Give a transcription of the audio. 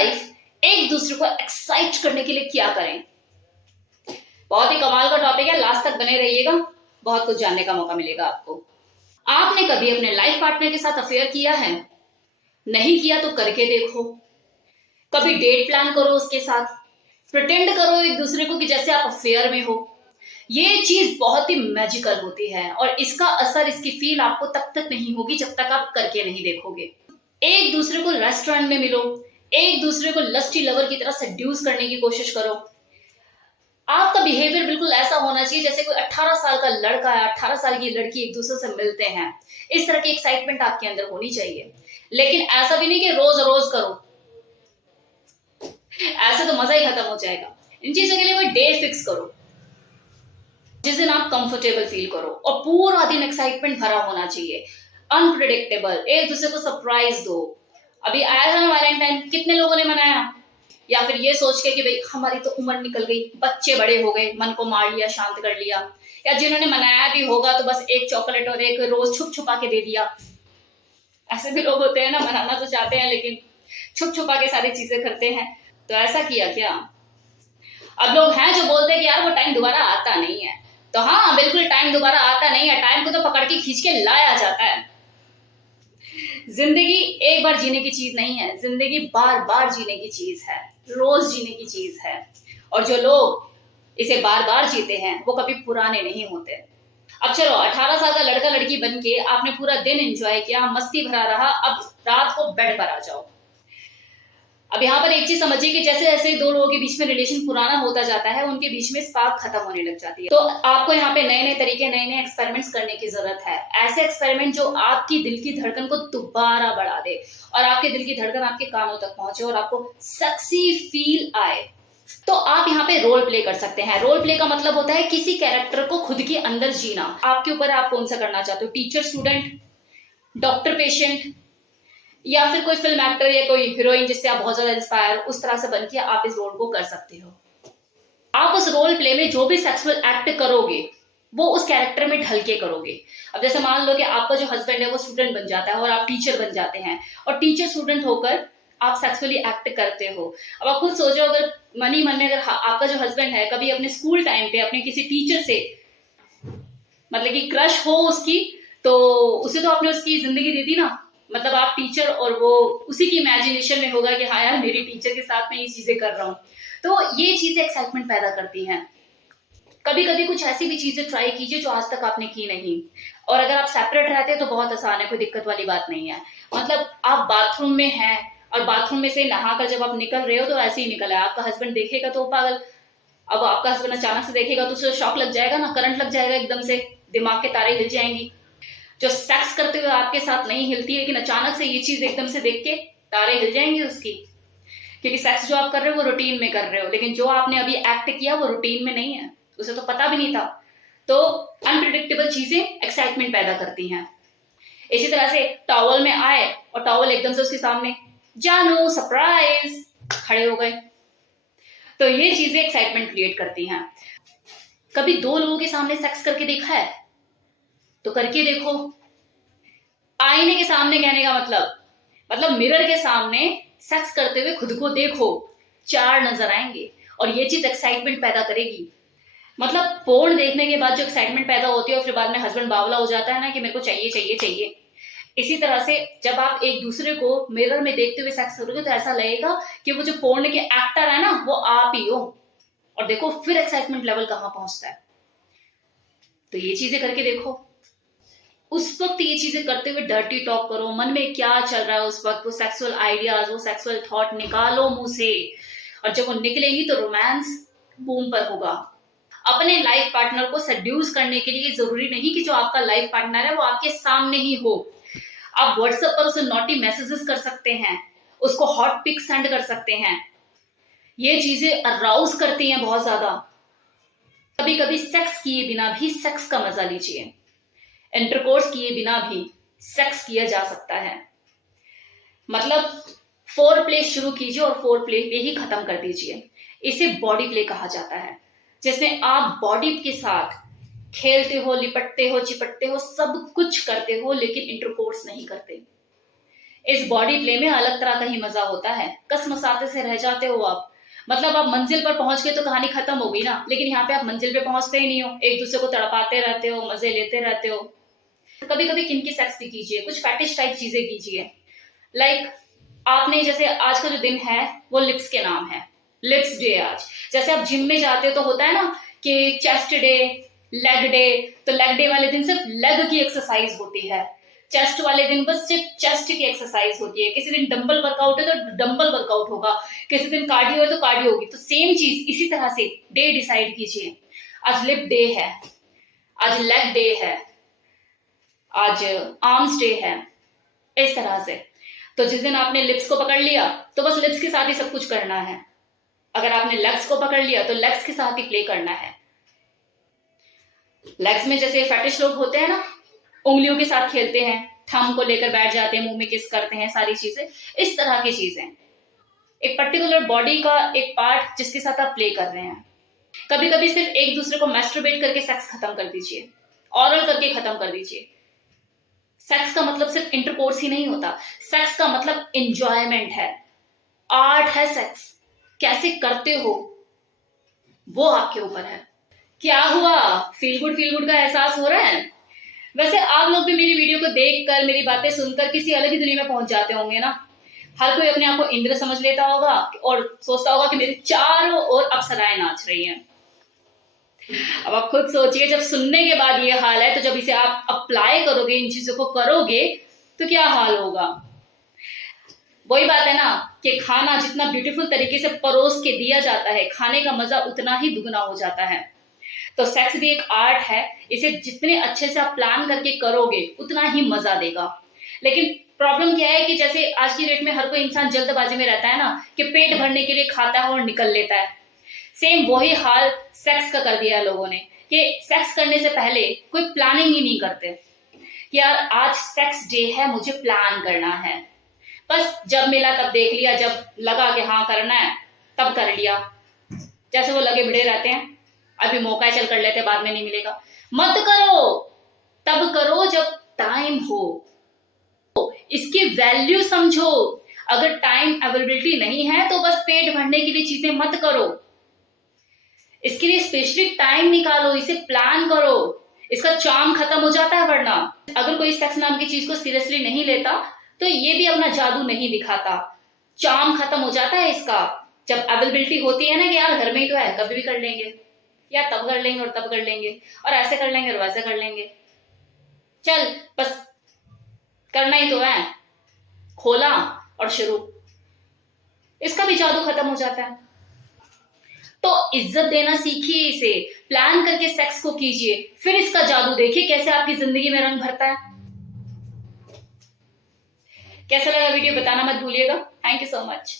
Life एक दूसरे को एक्साइट करने के लिए क्या करें। बहुत ही कमाल का टॉपिक है, लास्ट तक बने रहिएगा, बहुत कुछ जानने का मौका मिलेगा आपको। आपने कभी अपने लाइफ पार्टनर के साथ अफेयर किया है? नहीं किया तो करके देखो। कभी डेट प्लान करो उसके साथ, प्रिटेंड करो एक दूसरे को कि जैसे आप अफेयर में हो। ये चीज बहुत ही मैजिकल होती है और इसका असर, इसकी फील आपको तब तक नहीं होगी जब तक आप करके नहीं देखोगे। एक दूसरे को रेस्टोरेंट में मिलो, एक दूसरे को लस्टी लवर की तरह सेड्यूस करने की कोशिश करो। आपका बिहेवियर बिल्कुल ऐसा होना चाहिए जैसे कोई 18 साल का लड़का है, 18 साल की लड़की एक दूसरे से मिलते हैं। इस तरह की एक्साइटमेंट आपके अंदर होनी चाहिए। लेकिन ऐसा भी नहीं कि रोज रोज करो, ऐसे तो मजा ही खत्म हो जाएगा। इन चीजों के लिए कोई डे फिक्स करो जिस दिन आप कंफर्टेबल फील करो, और पूरा दिन एक्साइटमेंट भरा होना चाहिए, अनप्रिडिक्टेबल। एक दूसरे को सरप्राइज दो। अभी आया था ना वैलेंटाइन, कितने लोगों ने मनाया? या फिर ये सोच के कि भाई हमारी तो उम्र निकल गई, बच्चे बड़े हो गए, मन को मार लिया, शांत कर लिया। या जिन्होंने मनाया भी होगा तो बस एक चॉकलेट और एक रोज छुप छुपा के दे दिया। ऐसे भी लोग होते हैं ना, मनाना तो चाहते हैं लेकिन छुप छुपा के सारी चीजें करते हैं। तो ऐसा किया क्या? अब लोग हैं जो बोलते हैं कि यार वो टाइम दोबारा आता नहीं है। तो हाँ, बिल्कुल टाइम दोबारा आता नहीं है, टाइम को तो पकड़ के खींच के लाया जाता है। जिंदगी एक बार जीने की चीज नहीं है, जिंदगी बार बार जीने की चीज है, रोज जीने की चीज है। और जो लोग इसे बार बार जीते हैं वो कभी पुराने नहीं होते। अब चलो, 18 साल का लड़का लड़की बन के आपने पूरा दिन एंजॉय किया, मस्ती भरा रहा, अब रात को बेड पर आ जाओ। अब यहाँ पर एक चीज समझिए कि जैसे जैसे दो लोगों के बीच में रिलेशन पुराना होता जाता है, उनके बीच में स्पार्क खत्म होने लग जाती है। तो आपको यहाँ पे नए नए तरीके, नए नए एक्सपेरिमेंट्स करने की जरूरत है। ऐसे एक्सपेरिमेंट जो आपकी दिल की धड़कन को दोबारा बढ़ा दे, और आपके दिल की धड़कन आपके कानों तक पहुंचे और आपको सेक्सी फील आए। तो आप यहाँ पे रोल प्ले कर सकते हैं। रोल प्ले का मतलब होता है किसी कैरेक्टर को खुद के अंदर जीना। आपके ऊपर आप कौन सा करना चाहते हो, टीचर स्टूडेंट, डॉक्टर पेशेंट, या फिर कोई फिल्म एक्टर या कोई हीरोइन जिससे आप बहुत ज्यादा इंस्पायर, उस तरह से बन के आप इस रोल को कर सकते हो। आप उस रोल प्ले में जो भी सेक्सुअल एक्ट करोगे वो उस कैरेक्टर में ढल के करोगे। अब जैसे मान लो कि आपका जो हस्बैंड है वो स्टूडेंट बन जाता है और आप टीचर बन जाते हैं, और टीचर स्टूडेंट होकर आप सेक्सुअली एक्ट करते हो। अब आप खुद सोचो, अगर मन ही मन में अगर आपका जो हस्बैंड है कभी अपने स्कूल टाइम पे अपने किसी टीचर से मतलब कि क्रश हो उसकी, तो उसे तो आपने उसकी जिंदगी दी थी ना। मतलब आप टीचर और वो उसी की इमेजिनेशन में होगा कि हाँ यार मेरी टीचर के साथ मैं ये चीजें कर रहा हूँ। तो ये चीजें एक्साइटमेंट पैदा करती हैं। कभी कभी कुछ ऐसी भी चीजें ट्राई कीजिए जो आज तक आपने की नहीं। और अगर आप सेपरेट रहते हैं तो बहुत आसान है, कोई दिक्कत वाली बात नहीं है। मतलब आप बाथरूम में हैं और बाथरूम में से नहाकर जब आप निकल रहे हो तो ऐसे ही निकल है, आपका हस्बैंड देखेगा तो पागल। अब आपका हस्बैंड अचानक से देखेगा तो उसे शॉक लग जाएगा ना, करंट लग जाएगा, एकदम से दिमाग के तारे हिल जाएंगी। जो सेक्स करते हुए आपके साथ नहीं हिलती, लेकिन अचानक से ये चीज एकदम से देख के तारे हिल जाएंगे उसकी। क्योंकि सेक्स जो आप कर रहे हो वो रूटीन में कर रहे हो, लेकिन जो आपने अभी एक्ट किया वो रूटीन में नहीं है, उसे तो पता भी नहीं था। तो अनप्रिडिक्टेबल चीजें एक्साइटमेंट पैदा करती हैं। इसी तरह से टॉवल में आए और टॉवल एकदम से उसके सामने, जानू सरप्राइज, खड़े हो गए। तो ये चीजें एक्साइटमेंट क्रिएट करती हैं। कभी दो लोगों के सामने सेक्स करके देखा है? तो करके देखो। आईने के सामने कहने का मतलब मिरर के सामने सेक्स करते हुए खुद को देखो, 4 नजर आएंगे और ये चीज एक्साइटमेंट पैदा करेगी। मतलब पोर्न देखने के बाद जो एक्साइटमेंट पैदा होती है और फिर बाद में हस्बैंड बावला हो जाता है ना कि मेरे को चाहिए चाहिए चाहिए। इसी तरह से जब आप एक दूसरे को मिरर में देखते हुए सेक्स करोगे तो ऐसा लगेगा कि वो जो पोर्न के एक्टर है ना वो आप ही हो। और देखो फिर एक्साइटमेंट लेवल कहां पहुंचता है। तो ये चीजें करके देखो। उस वक्त ये चीजें करते हुए डर्टी टॉक करो, मन में क्या चल रहा है उस वक्त, वो सेक्सुअल आइडियाज, वो सेक्सुअल थॉट निकालो मुंह से। और जब वो निकलेंगी तो रोमांस बूम पर होगा। अपने लाइफ पार्टनर को सेड्यूस करने के लिए जरूरी नहीं कि जो आपका लाइफ पार्टनर है वो आपके सामने ही हो। आप व्हाट्सएप पर उसे नॉटी मैसेजेस कर सकते हैं, उसको हॉट पिक सेंड कर सकते हैं। ये चीजें अराउज करती हैं बहुत ज्यादा। कभी कभी सेक्स किए बिना भी सेक्स का मजा लीजिए। इंटरकोर्स किए बिना भी सेक्स किया जा सकता है। मतलब फोर प्ले शुरू कीजिए और फोर प्ले पे ही खत्म कर दीजिए। इसे बॉडी प्ले कहा जाता है, जिसमें आप बॉडी के साथ खेलते हो, लिपटते हो, चिपटते हो, सब कुछ करते हो, लेकिन इंटरकोर्स नहीं करते। इस बॉडी प्ले में अलग तरह का ही मजा होता है, कसमसाते से रह जाते हो आप। मतलब आप मंजिल पर पहुंच गए तो कहानी खत्म हो गई ना, लेकिन यहाँ पे आप मंजिल पे पहुंचते ही नहीं हो, एक दूसरे को तड़पाते रहते हो, मजे लेते रहते हो। कभी कभी किनकी सेक्स भी कीजिए, कुछ फैटिश टाइप चीजें कीजिए। लाइक आपने जैसे आज का जो दिन है वो लिप्स के नाम है, लिप्स डे आज। जैसे आप जिम में जाते हो तो होता है ना कि चेस्ट डे, लेग डे, तो लेग डे वाले दिन सिर्फ लेग की एक्सरसाइज होती है, चेस्ट वाले दिन बस सिर्फ चेस्ट की एक्सरसाइज होती है। किसी दिन डंबल वर्कआउट है तो डंबल वर्कआउट होगा, किसी दिन कार्डियो है तो कार्डियो होगी। तो सेम चीज इसी तरह से डे डिसाइड कीजिए। आज लिप डे है, आज लेग डे है, आज आर्म्स डे है, इस तरह से। तो जिस दिन आपने लिप्स को पकड़ लिया तो बस लिप्स के साथ ही सब कुछ करना है। अगर आपने लेग्स को पकड़ लिया तो लेग्स के साथ ही प्ले करना है। लेग्स में जैसे फैटिश लोग होते हैं ना, उंगलियों के साथ खेलते हैं, थंब को लेकर बैठ जाते हैं, मुंह में किस करते हैं, सारी चीजें इस तरह की चीजें। एक पर्टिकुलर बॉडी का एक पार्ट जिसके साथ आप प्ले कर रहे हैं। कभी कभी सिर्फ एक दूसरे को मैस्टरबेट करके सेक्स खत्म कर दीजिए, ऑरल करके खत्म कर दीजिए। सेक्स का मतलब सिर्फ इंटरकोर्स ही नहीं होता, सेक्स का मतलब एंजॉयमेंट है, आर्ट है सेक्स। कैसे करते हो वो आपके ऊपर है। क्या हुआ, फील गुड का एहसास हो रहा है? वैसे आप लोग भी मेरी वीडियो को देखकर, मेरी बातें सुनकर किसी अलग ही दुनिया में पहुंच जाते होंगे ना। हर कोई अपने आप को इंद्र समझ लेता होगा और सोचता होगा कि मेरे चारों ओर अप्सराएं नाच रही हैं। अब आप खुद सोचिए, जब सुनने के बाद ये हाल है तो जब इसे आप अप्लाई करोगे, इन चीजों को करोगे तो क्या हाल होगा। वही बात है ना कि खाना जितना ब्यूटीफुल तरीके से परोस के दिया जाता है, खाने का मजा उतना ही दुगना हो जाता है। तो सेक्स भी एक आर्ट है, इसे जितने अच्छे से आप प्लान करके करोगे उतना ही मजा देगा। लेकिन प्रॉब्लम क्या है कि जैसे आज की डेट में हर कोई इंसान जल्दबाजी में रहता है ना, कि पेट भरने के लिए खाता है और निकल लेता है। सेम वही हाल सेक्स का कर दिया है लोगों ने, कि सेक्स करने से पहले कोई प्लानिंग ही नहीं करते कि यार आज सेक्स डे है, मुझे प्लान करना है। बस जब मिला तब देख लिया, जब लगा कि हाँ करना है तब कर लिया। जैसे वो लगे भिड़े रहते हैं, अभी मौका है चल कर लेते, बाद में नहीं मिलेगा। मत करो, तब करो जब टाइम हो। इसकी वैल्यू समझो। अगर टाइम अवेलेबिलिटी नहीं है तो बस पेट भरने के लिए चीजें मत करो, इसके लिए स्पेशली टाइम निकालो, इसे प्लान करो। इसका चार्म खत्म हो जाता है वरना। अगर कोई सेक्स नाम की चीज को सीरियसली नहीं लेता तो ये भी अपना जादू नहीं दिखाता, चार्म खत्म हो जाता है इसका। जब अवेलेबिलिटी होती है ना कि यार घर में ही तो है, कभी भी कर लेंगे, या तब कर लेंगे और तब कर लेंगे, और ऐसे कर लेंगे और वैसे कर लेंगे, चल बस करना ही तो है, खोला और शुरू, इसका भी जादू खत्म हो जाता है। तो इज्जत देना सीखिए, इसे प्लान करके सेक्स को कीजिए, फिर इसका जादू देखिए कैसे आपकी जिंदगी में रंग भरता है। कैसा लगा वीडियो बताना मत भूलिएगा। Thank you so much.